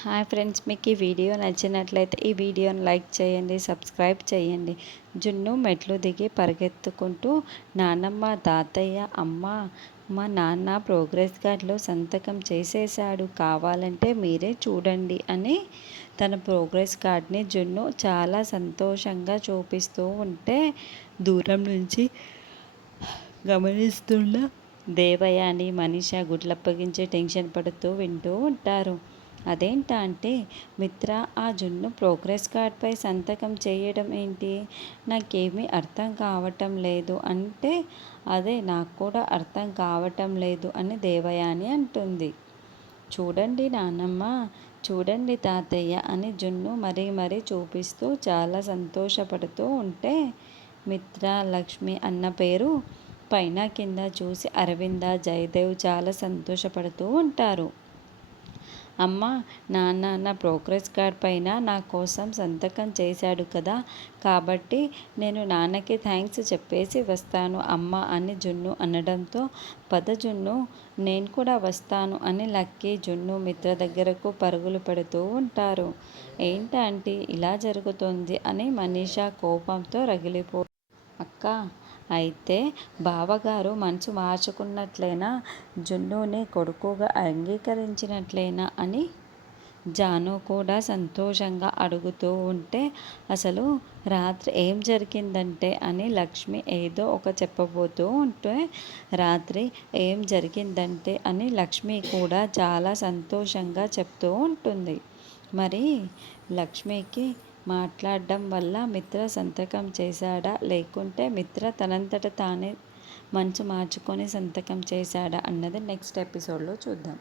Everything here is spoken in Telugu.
హాయ్ ఫ్రెండ్స్, మీకు ఈ వీడియో నచ్చినట్లయితే ఈ వీడియోని లైక్ చేయండి, సబ్స్క్రైబ్ చేయండి. జున్ను మెట్లు దిగి పరిగెత్తుకుంటూ నానమ్మ, తాతయ్య, అమ్మ, మా నాన్న ప్రోగ్రెస్ కార్డులో సంతకం చేసేశాడు, కావాలంటే మీరే చూడండి అని తన ప్రోగ్రెస్ కార్డ్ని జున్ను చాలా సంతోషంగా చూపిస్తూ ఉంటే దూరం నుంచి గమనిస్తున్న దేవయాని, మనీష గుడ్లప్పగించి టెన్షన్ పడుతూ వింటూ ఉంటారు. అదేంటా అంటే, మిత్ర ఆ జున్ను ప్రోగ్రెస్ కార్డ్పై సంతకం చేయడం ఏంటి, నాకేమీ అర్థం కావటం లేదు అంటే, అదే నాకు కూడా అర్థం కావటం లేదు అని దేవయాని అంటుంది. చూడండి నానమ్మ, చూడండి తాతయ్య అని జున్ను మరీ చూపిస్తూ చాలా సంతోషపడుతూ ఉంటే, మిత్ర, లక్ష్మి అన్న పేరు పైన కింద చూసి అరవింద, జయదేవ్ చాలా సంతోషపడుతూ ఉంటారు. అమ్మ, నాన్న నా ప్రోగ్రెస్ కార్డ్ పైన నా కోసం సంతకం చేశాడు కదా, కాబట్టి నేను నాన్నకి థ్యాంక్స్ చెప్పేసి వస్తాను అమ్మ అని జున్ను అనడంతో, పద జున్ను, నేను కూడా వస్తాను అని లక్కీ, జున్ను మిత్ర దగ్గరకు పరుగులు పెడుతూ ఉంటారు. ఏంటంటే ఇలా జరుగుతుంది అని మనీషా కోపంతో రగిలిపో, అక్క, అయితే బావగారు మనసు మార్చుకున్నట్లేనా, జున్నుని కొడుకుగా అంగీకరించినట్లేనా అని జాను కూడా సంతోషంగా అడుగుతూ ఉంటే, అసలు రాత్రి ఏం జరిగిందంటే అని లక్ష్మి ఏదో ఒక చెప్పబోతూ ఉంటే, రాత్రి ఏం జరిగిందంటే అని లక్ష్మి కూడా చాలా సంతోషంగా చెప్తూ ఉంటుంది. మరి లక్ష్మికి మాట్లాడడం వల్ల మిత్ర సంతకం చేశాడా, లేకుంటే మిత్ర తనంతట తానే మనసు మార్చుకొని సంతకం చేశాడా అన్నది నెక్స్ట్ ఎపిసోడ్లో చూద్దాం.